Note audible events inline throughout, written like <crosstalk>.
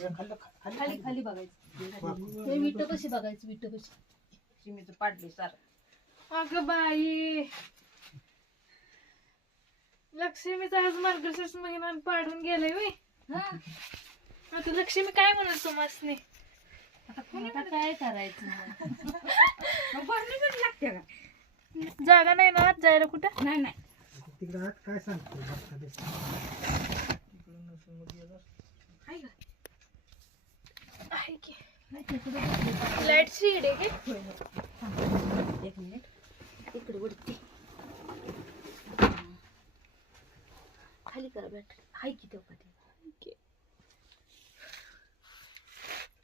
खाली खाली बघायचं. ते विट कशी बघायची विट कशी? चिमीचं पाडली सार. अगं बाई. लक्ष्मीचा आज मार्गशीर्ष महिना पाडून गेलाय होय. हा. आता लक्ष्मी काय म्हणत तुम्हाला आता काय करायचं? मग? मग भरणी कधी लागते का? जागा नाही ना आत जायला कुठं? नाही नाही. तिकडे आत काय सांगतो बघता दिसतं. आहे का आहे की नाही, तिकडे बसली. लाइट शीड आहे की एक मिनिट. इकडे वरती खाली करा बॅटरी हाय की तेव्हा ते?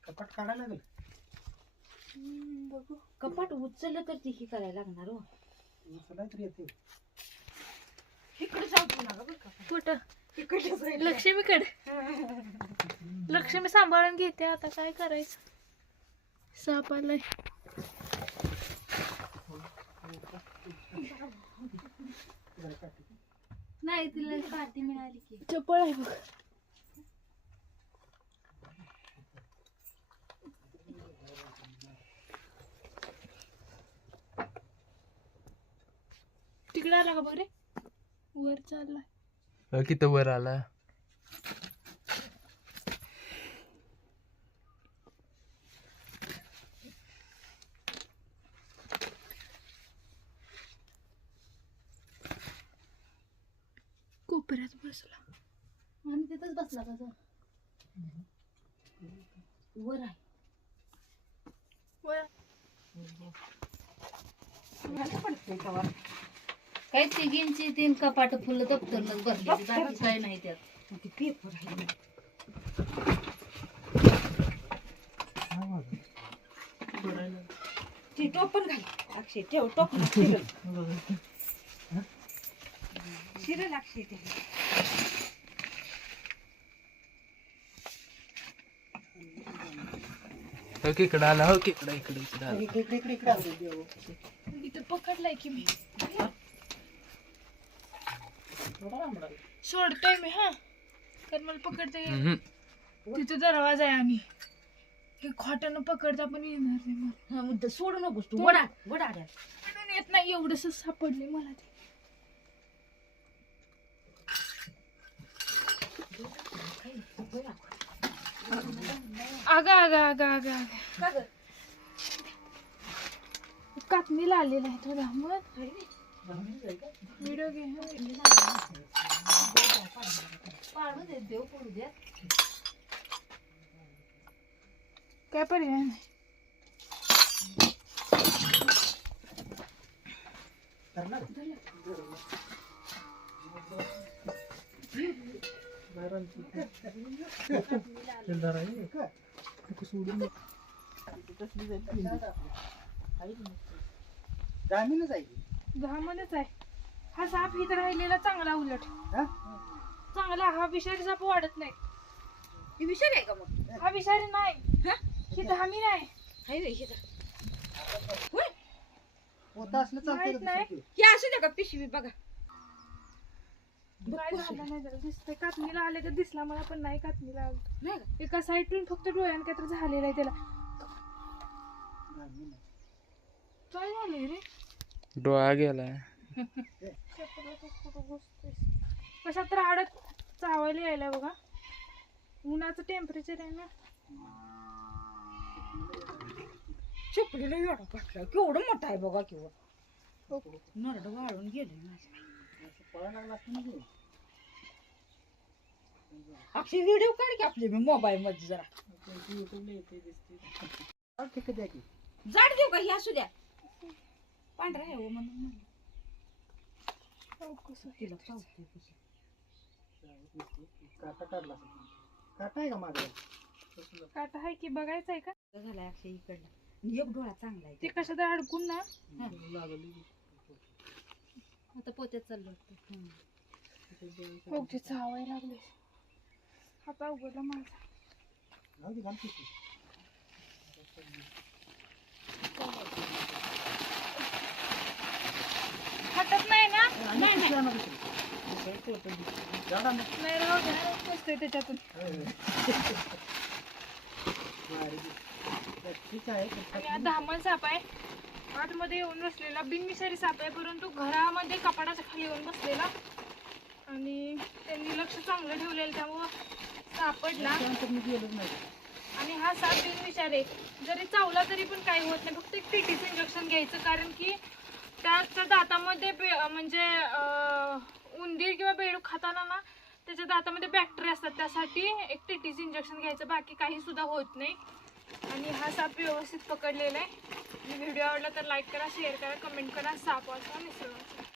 कपाट काढायला लागेल. बघू. कपाट उचललं तर ती ही करायला लागणार हो. उचलाय तर येते इकडे जाऊ नका बरं का. कुठं? इकडे जायला. लक्ष्मीकडे. लक्ष्मी सांभाळून घेते आता काय करायचं? साप आलाय. नाही तिला मिळाली की. चपळ आहे बघ. तिकडे आला का बघ रे वर चाललाय. किती वर आला. कोपऱ्यात बसला. आणि तिथंच बसला का तो? वर आहे. वर. काय तिघींची तीन कपाट फुलं बसली बाकी काय नाही त्यात ते पेपर आहे हा. ती टोपण घाल अक्षय ठेव टोपण शिरल शिरल अक्षय ते हो इकडं आला हो इकडं इकडे इकडे आला इकडे इकडे इकडे इकडे. इथं पकडलाय की मी. सोडतोय मी हा. कारण मला पकडता येईल. तिथं दरवाजा आहे आणि हे खोट्यानं पकडता पण येणार नाही मला. हा मुद्दा सोडू नकोस तू. वडा वडा द्या पकडून येत नाही एवढंच सापडले मला ते. अगं अगं अगं अगं अगं कातणीला आलेला आहे थोडा. मग व्हिडिओ घे हा. पाडू देत देव पडू द्या काय पर्याय दे. जामीनच आहे. घामनच आहे हा साप इथं राहिलेला चांगला उलट हा? चांगला हा विषारी साप वाढत नाही. ही विषय आहे का मग? हा विषारी नाही. हा? हमी नाही. हाय हे. होय? पोतं असलं चालतंय माहीत का नाही. दुसरं? हे असू द्या का पिशवी बघा. काय झालं नाही जरा दिसतंय. कातणीला आले तर दिसला मला पण नाही कातणीला आलं. नाही का? एका साईडून फक्त डोळ्यानं काहीतरी झालेलं आहे त्याला. काय झालंय रे? डोळा गेला <laughs> कशात तर आडत चावायला यायला बघा उन्हाचं टेम्परेचर आहे ना चपलीला एवढा पटला केवढं मोठा आहे बघा किंवा नरड वाळून गेलं माझं असं पळायला लागला असतं ना की. अक्षय व्हिडिओ काढ की आपले मी मोबाईल मध्ये जरा? जाड देऊ का ही असू द्या पांढरा आहे हो म्हणून. तिला. काटा काढला. काटा आहे का माझ्या काटा आहे की बघायचं आहे का? झालाय अक्षय इकडला. एक डोळा चांगला आहे. ते कशात अडकून ना. आता पोत्यात चाललो हो. ते चावायला लागले. हाता उघडला माझा. हातात नाही ना? पिशवी नाही राहू मस्त आहे. त्याच्यातून ठीक आहे आणि हा धामण साप आहे आतमध्ये येऊन बसलेला. बिनविषारी साप आहे परंतु घरामध्ये कपाडाच्या खाली येऊन बसलेला आणि त्यांनी लक्ष चांगलं ठेवलेलं त्यामुळं सापडला मी आणि हा साप बिनविषारी आहे. जरी चावला तरी पण काही होत नाही. फक्त एक पेटीचं इंजेक्शन घ्यायचं कारण की त्याच्या दातामध्ये बे- म्हणजे अं, म्हणजे उंदीर किंवा बेडूक खाताना ना त्याच्या दातामध्ये बॅक्टेरिया असतात. त्यासाठी एक टीटीचं इंजेक्शन घ्यायचं. बाकी काही सुद्धा होत नाही. आणि हा साप व्यवस्थित पकडलेला आहे. व्हिडिओ आवडला तर लाईक करा शेअर करा कमेंट करा. साप वाचवा मिसळ